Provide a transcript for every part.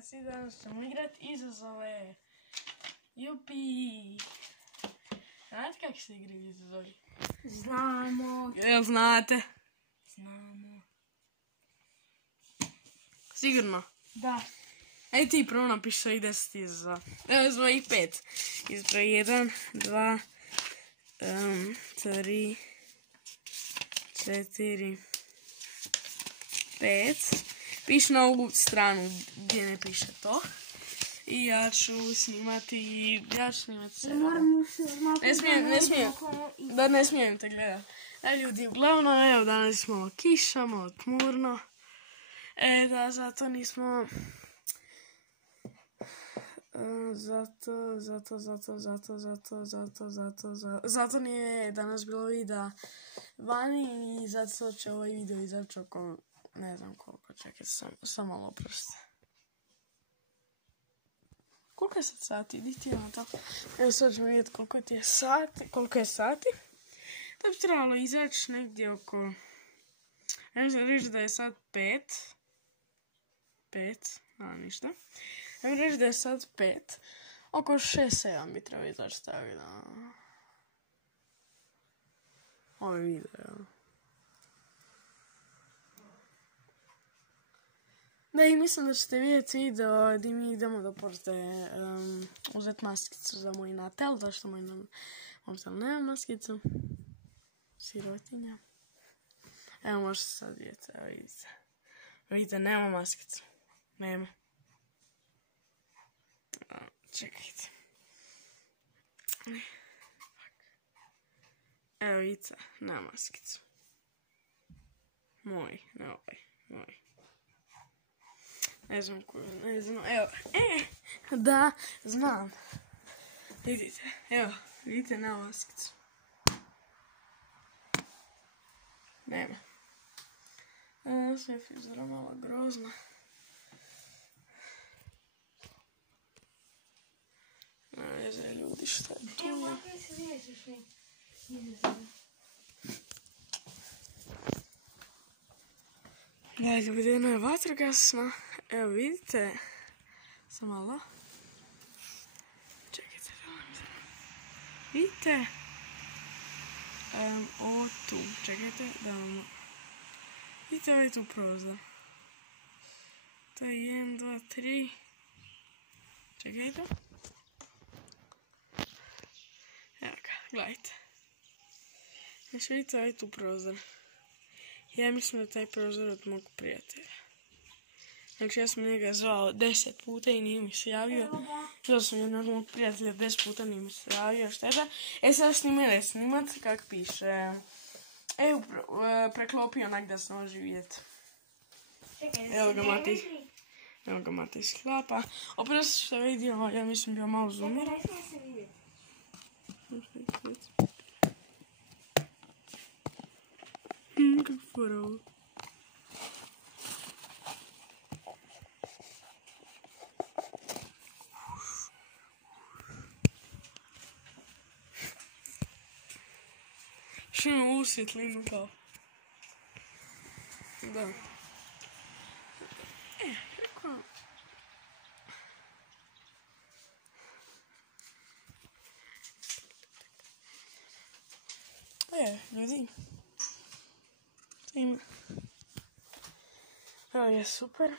djeci, danas ćemo igrati izazove. Jupi! Znate kako se igraju izazovi? Znamo. Jel znate? Znamo. Sigurno? Da. Aj ti prvo napiši svojih 10 izazova. Evo svojih 5. Izbroj 1, 2, 3, 4, 5. Piši na ovu stranu gdje ne piše to. I ja ću snimati sve. Ne smijem te gledat. Ljudi, uglavnom, evo danas smo kiša, malo tmurno. Da, zato nismo... Zato nije danas bilo videa vani i zato će ovaj video izaći oko, ne znam koliko, čekaj, sam malo oprosti. Koliko je sad sati? Idi ti na to. Evo sad ćemo vidjeti koliko je sati. Da bi trebalo izaći negdje oko, ne znam reći da je sad 5, a ništa. Ja bih reći da je sad 5. Oko 6-7 bi trebalo izaći staviti na ovaj video. Da, i mislim da ćete vidjeti video gdje mi idemo do porte uzeti maskicu za moj natel, zašto moj natel nema maskicu. Sirotinja. Evo možete sad vidjeti, evo vidite. Vidite, nema maskicu. Nema. Čekajte. Evo vidite, nema maskicu. Moj, ne ovaj, moj. Ne znam koju, evo. Da, znam. Vidite, evo, vidite, nema maskicu. Nema. Sve je frizura malo grozna. Ne znam ljudi šta je tu. Evo kako se riješeš mi? Ljudi, jedno je vatrogasno. Evo vidite. Sam malo. Čekajte da vam se. Vidite. Ovo tu. Čekajte da vam... Vidite ovaj tu prozor. To je 1, 2, 3. Čekajte. Evo ga, gledajte. Znači vidite ovaj tu prozor. Ja mislim da taj prozor od mog prijatelja. Znači ja sam njega zvao 10 puta i nije mi se javio. Zvao sam jednog mog prijatelja 10 puta, nije mi se javio, šteta. Sad snimaj snimat kak piše. Evo preklopio onak da se može vidjeti. Evo ga Mati sklapa. Oprosti što vidio, ja mislim bio malo zoomiran. Ne smije se vidjeti. Kako fora ovo. Što imam ovu svjetlinu kao. Da. Kako? Ljudi. Evo je super.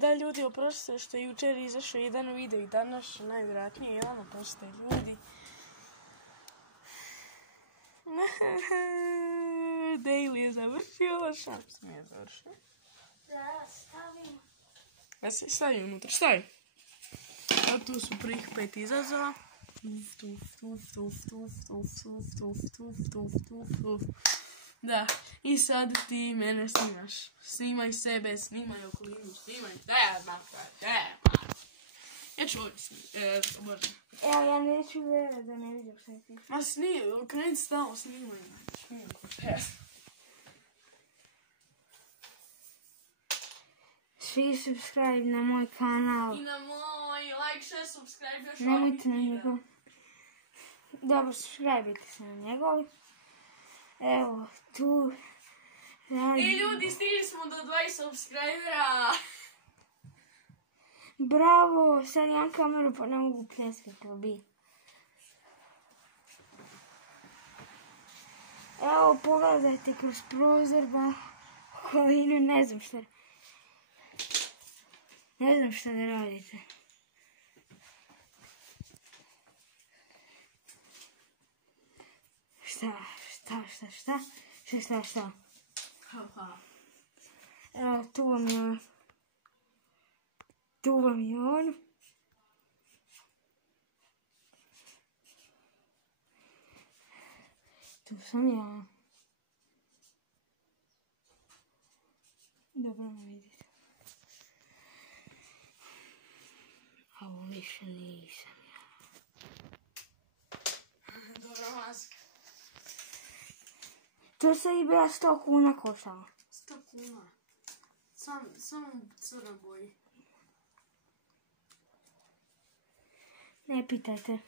Da ljudi, oprostite što je jučer izašao jedan video i danas najvjerojatnije jedan, oprostite ljudi. Daily je završio, šans mi je završio. Da, stavim. Ja se stavim unutra, stavim. Evo tu su prvih 5 izazova. Da, i sad ti mene snimaš. Snimaj sebe, snimaj okolinu, snimaj. Ja ću ovdje snimati. Evo, ja neću gledat da ne vidim šta ti. Ma snimaj, okrenite stalno, snimaj. Svi subscribe na moj kanal. I na moj, like, share, subscribe, još nemojte na njegov. Dobro, subscribe-ite se na njegov. Evo, tu I ljudi, stigli smo do 20 subscribera. Bravo, sad imam kameru pa ne mogu pljeskati ko bi. Evo, pogledajte kroz prozor, ba okolinu, ne znam šta da radite. Šta? Evo, tu vam je on. Tu sam ja. Dobro me vidite. A ovo više nisam ja. Dobra maska. To se i bila 100 kuna koštala. 100 kuna. Samo crna boji. Ne pitajte.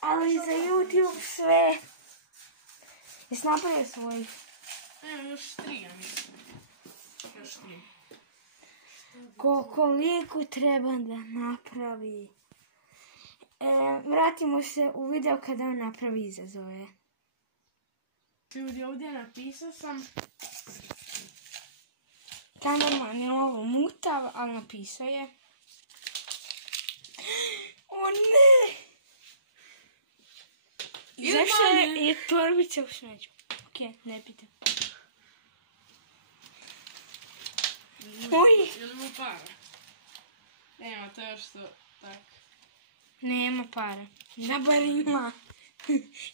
Ali za YouTube sve. Jesi napravio svoj? Još 3, ja mislim. Još 3. Koliko treba da napravi? Vratimo se u video kada on napravi izazove. Ljudi, ovdje napisao sam. Kamerman je ovo mutav, ali napisao je. O ne! Zašto je torbica u smeću? Okej, ne pitam. Oj! Je li mu para? Nema, to je još to, tak. Nema para. Da bar ima.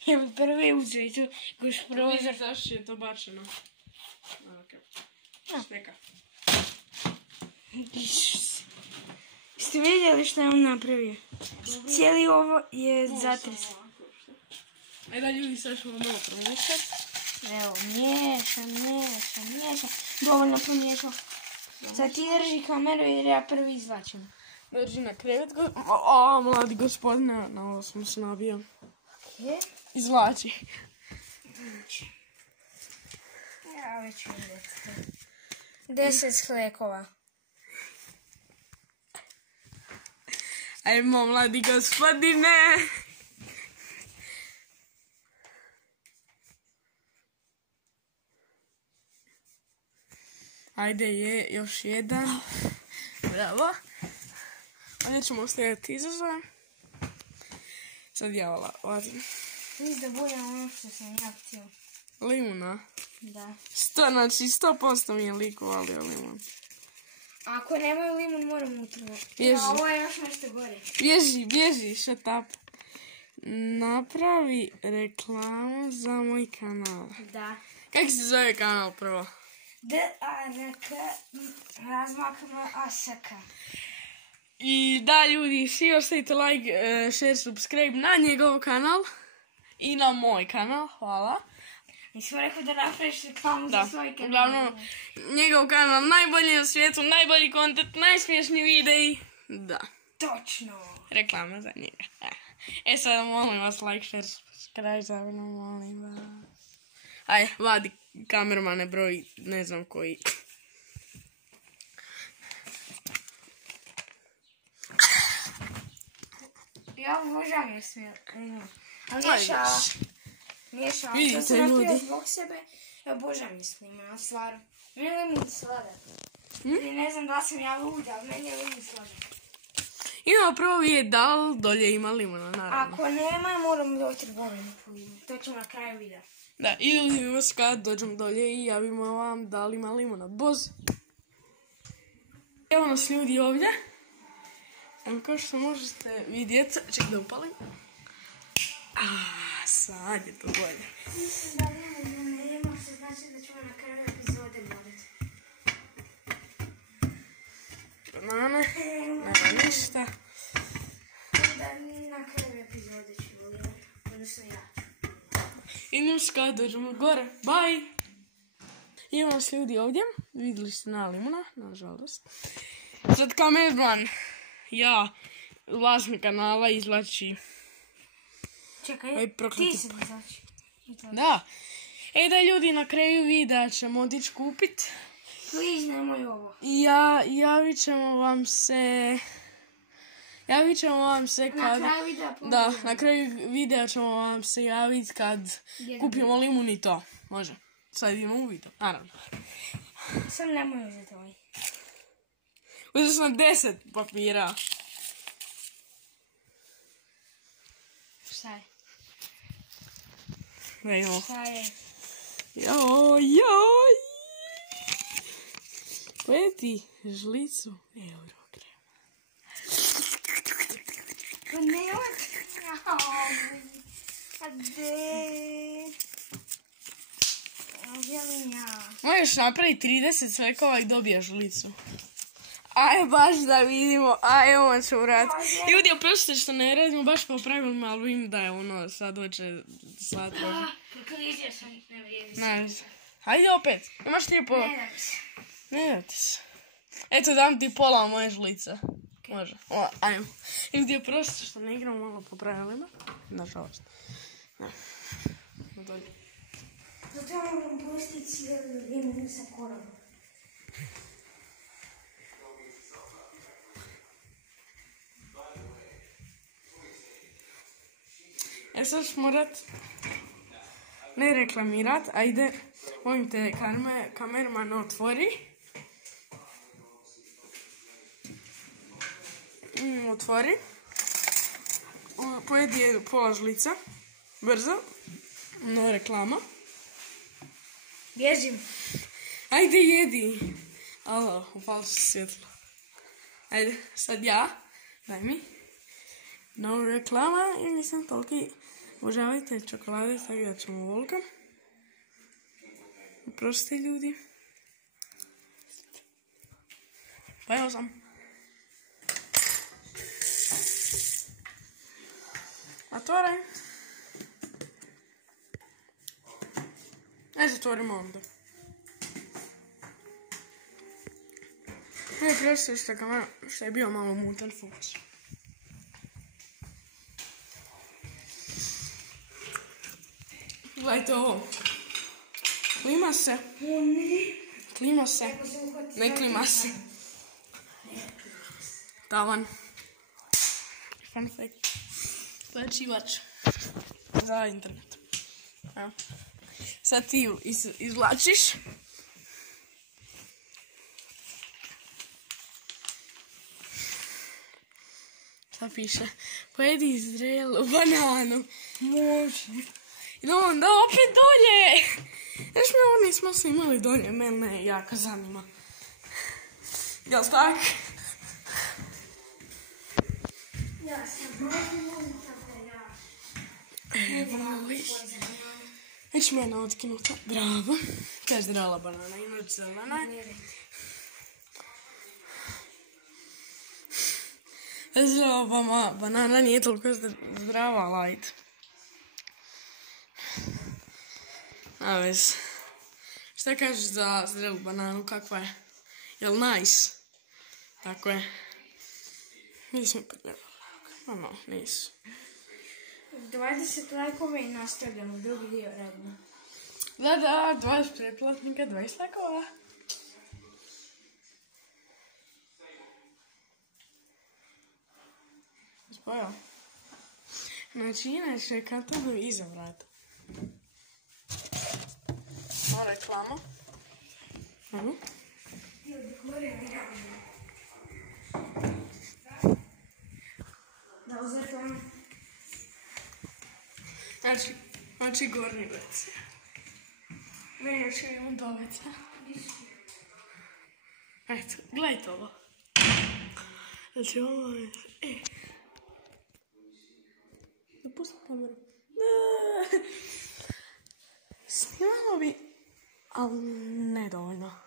Ja bi prvi uzeo i tu kroz prozor. Vidim zašto je to bačeno. Ok. Šteka. Ste vidjeli što je on napravio? Cijeli ovo je zatres. Ajde da ljudi, sad ćemo malo promiješati. Evo, miješam. Dovoljno pomiješao. Sad ti drži kameru jer ja prvi izvlačim. Drži na krevet. Mladi gospodine, na ovo sam se nabio. Izvlači. Ja već vidim. 10 hlekova. Ajmo, mladi gospodine. Ajde, još jedan. Bravo. Ovdje ćemo ostaviti izazove. Sad ja vadim. Mislim da bude ono što sam ja htio. Limuna. Da. Znači 100% mi je likovali limun. Ako nemaju limun, moram utrvo. Bježi. A ovo je još nešto gore. Bježi, shut up. Napravi reklamu za moj kanal. Da. Kako se zove kanal prvo? Razmakama Asaka. I da, ljudi, svi ostavite like, share, subscribe na njegov kanal. I na moj kanal, hvala. Mi smo rekli da napraviš reklamu za svoj kanal. Uglavnom, njegov kanal najbolji na svijetu, najbolji kontent, najsmiješniji videi. Da. Točno. Reklama za njega. Sad molim vas, like, share, subscribe, zavrno, molim vas. Aj, vadi kamermane broj, ne znam koji. Ja obožavam jer smije. Miješala. Vidite, to sam napravila ljudi. zbog sebe. Ja obožavam jer limun slaru. Meni je limun sladak. I ne znam da sam ja luda, ali meni je limun sladak. Imamo prvo vidjeti da li dolje ima limuna, naravno. Ako nema, moram doći trgovinu po limun. To ćemo na kraju videa. Da, i ljudi vas kad dođem dolje i javimo vam da li ima limuna. Boz! Evo nas ljudi ovdje. Evo kao što možete vidjeti, ček da upalim. Sad je to bolje. Mislim da limun nema, što znači da ćemo na kraju epizode morati. Banane, nema ništa. Da na kraju epizode ćemo limun, odnosno ja. Idemo se kada dođemo gore. Bye! Imamo se ljudi ovdje. Vidjeli ste na limuna, nažalost. Sad kamerman, ja, vlasnik kanala, izvlači. Čekaj, ti se izvlači. Da. Da ljudi, na kraju videa ćemo otići kupit. Please, nemoj ovo. I javit ćemo vam se Javit ćemo vam se kad... Na kraju videa Da, na kraju videa ćemo vam se javiti kad kupimo limun i to. Može. Sad idemo u video, naravno. Sam nemoj uzeti ovaj. Uzeo sam 10 papira. Šta je? Da idemo. Šta je? Joj. Pojedi žlicu Eurokrema. Pa nema... A de... Želim ja. Možeš napraviti 30 svekova i dobiješ žlicu. Aj, baš da vidimo. Aj, ovo ću vratiti. Ljudi, oprostite što ne radimo baš po pravilima, ali vidim da je ono sad hoće slat. Klizio sam, ne vidi. Hajde opet. Imaš ti pola. Ne da se. Ne da ti se. Eto, dam ti pola moje žlice. Može. Ajmo. Ljudi, oprostite što ne igram malo po pravilima. Nažalost. Zato ja moram pustiti cijelo vrijeme sa korom. Sad ću morat ne reklamirat, ajde, molim te, kamerman otvori. Otvori. Pojedi pola žlica. Brzo. No reklama. Bježim. Ajde, jedi. Alo, upalo se svjetlo. Ajde, sad ja. Daj mi. No reklama i nisam toliki obožavatelj čokolade, tako da ćemo volka. Oprostite ljudi. Pa evo sam. Otvaraj. Ajde, zatvorimo onda. Ajde, oprostite što je bio malo mutan fokus. Gledajte ovo. Klima se. Klima se. Ne klima se. Tavan. Fun fact. Pojačivač. Za internet. Evo. Sad ti ju izvlačiš. Šta piše? Pojedi zrelu bananu. Može. No onda opet dolje. Znaš mi ovo nismo se imali dolje. Mene jako zanima. Jel' tak? Ja sam možda Već mene otkinuta. Bravo. Kaj je zdrala banana? Inač zelena. Zdrava banana nije toliko zdrava, light. A vez. Šta kažeš za zrelu bananu? Kakva je? Jel' nice? Tako je. Nismo pogledali. No, nisu. 20 lajkova i nastavljamo drugi dio redno. Da, 20 pretplatnika, 20 lajkova. Spojao. Znači, inače, kad to bi iza vrata. Ovo reklama. Da uzreklama. Znači gornji vec. Ne, još imam do veca. Eto, gledajte ovo. Znači ovo je... Zapustim kameru. Snimalo bi, ali nedovoljno.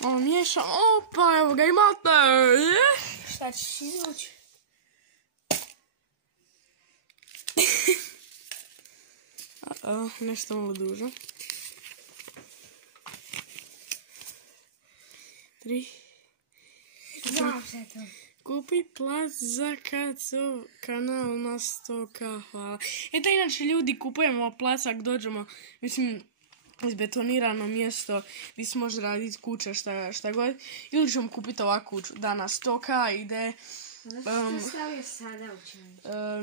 Malo miješam, opa, evo ga imate. Šta ćeš izvući? Nešto malo dužo. 3. Znam se to. Kupi plac za Kacov kanal na 100k, hvala. Eto, inače ljudi, kupujemo plac ako dođemo, mislim, izbetonirano mjesto gdje se može raditi kuća, šta god. Ili ćemo kupiti ovakvu kuću, da na 100k ide...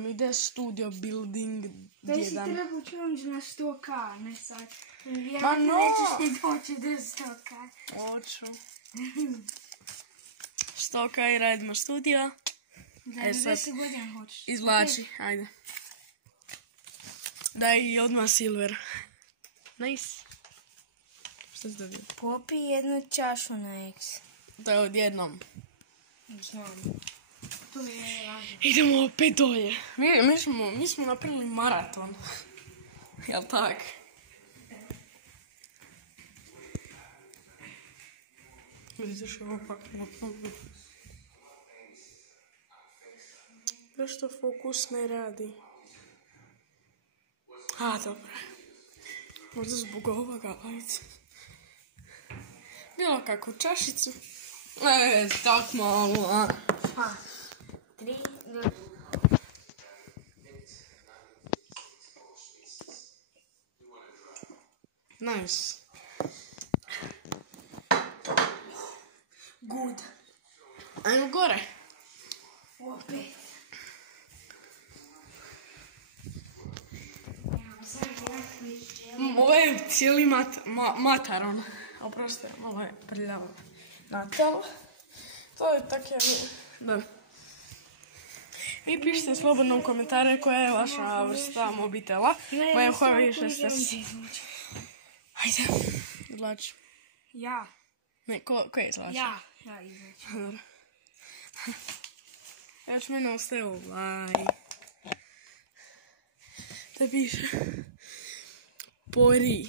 ide studio building 1. Da si treba učiniti na 100k, ne sad. Ma no! Nećeš ni doći do 100k. Hoću. 100k i radimo studio. Za 10 godina hoćeš. Izvlači, ajde. Daj i odmah silver. Nice. Šta si dobio? Popi jednu čašu na X. To je odjednom. Znam. To mi je važno. Idemo opet dolje. Mi smo napravili maraton. Jel tak? Vidite što ovo pak zašto fokus ne radi? A, dobro. Možda zbog ovoga, ajde. Bilo kako čašicu. Tak malo, a. Pa. 3, 2. Nice. Good. Ajmo gore. Opet. Ovo je cijeli mataron. Oprosti, malo je prljavo na telo. To je tako da. Vi pišite slobodno u komentare koja je vaša vrsta mobitela. Moje hove više ste... Ajde, izvlači. Ja. Ne, ko je izvlači? Ja izvlači. Dobro. Još mene ostaje ovaj. Da piše. Pori.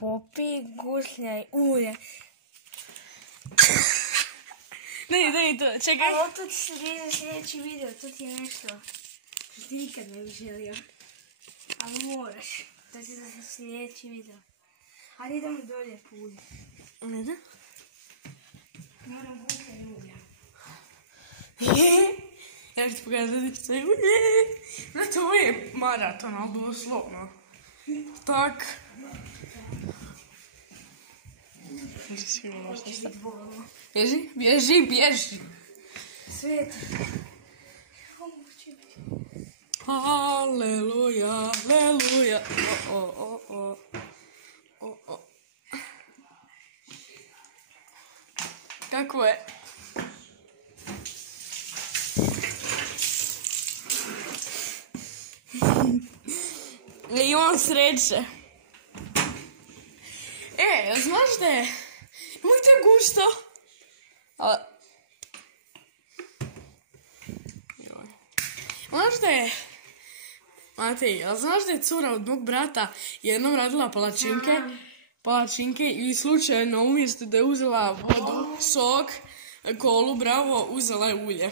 Popi, gušljaj, ulje. Ne, to, čekaj. Ali to ti se gleda sljedeći video, to ti je nešto što ti nikad ne bi želio. Ali moraš, to ti je sljedeći video. Ali idemo dolje po ulje. Ide? Moram gušljaj ulja. Ja ću ti pokazati što je ulje. Znate, ovo je maraton, ali doslovno. Tak. Bježi. Sveti. Aleluja. O. Kako je? Imam sreće. Znaš da je... Nemojte gusto. Znaš da je... Matej, znaš da je cura od mog brata jednom radila palačinke i slučajno umjesto da je uzela vodu, sok, kolu, bravo, uzela je ulje.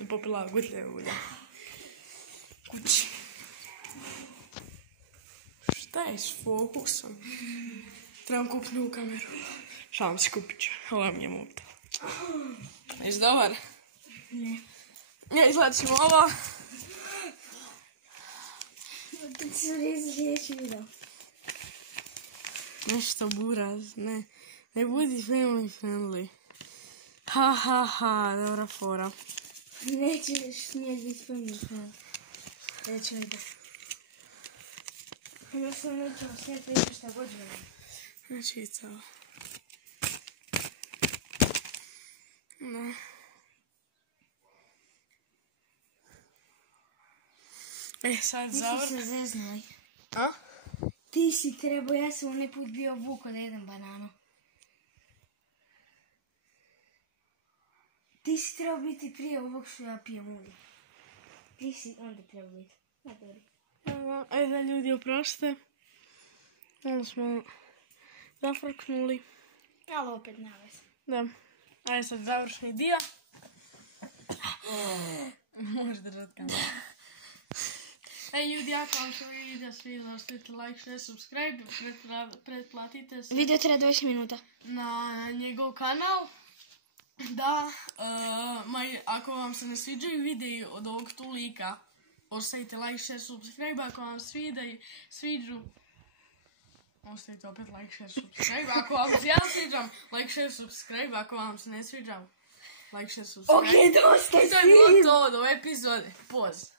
I popila gutlje ulje. Kući. Šta je s fokusom? Trebam kupiti novu kameru. Šalim se, kupit ću. Ovo mi je mobitel. Jesi dobar? Ne. Ja izlačim ovo. Ti se rezi sljedeći video. Nešto buraz, ne. Ne budi family friendly. Ha, dobra fora. Nećeš biti family friendly. Nećemo da. Jednostavno nećemo snijeti više šta god želim. Znači je to. No. Sad zavrt. Ti si se zeznuli. A? Ti si trebao, ja sam onaj put bio vuko da jedem bananu. Ti si trebao biti prije ovog što ja pijem ulje. Ti si onda trebao biti. Ajde ljudi, oproste. Malo smo zafrknuli. Ali opet navez. Da. Ajde sad završni dio. Možeš držati kameru. Ej ljudi, ako vam se ovaj video sviđa, ostavite like, share, subscribe, pretplatite se Video traje 20 minuta. na njegov kanal. Da, ako vam se ne sviđaju videi od ovog tu lika, ostavite like, share, subscribe. Ako vam sviđu, ostavite opet like, share, subscribe. Ako vam se ja sviđam, like, share, subscribe. Ako vam se ne sviđam, like, share, subscribe. Ok, dosta I to je bilo to od ove epizode. Poz.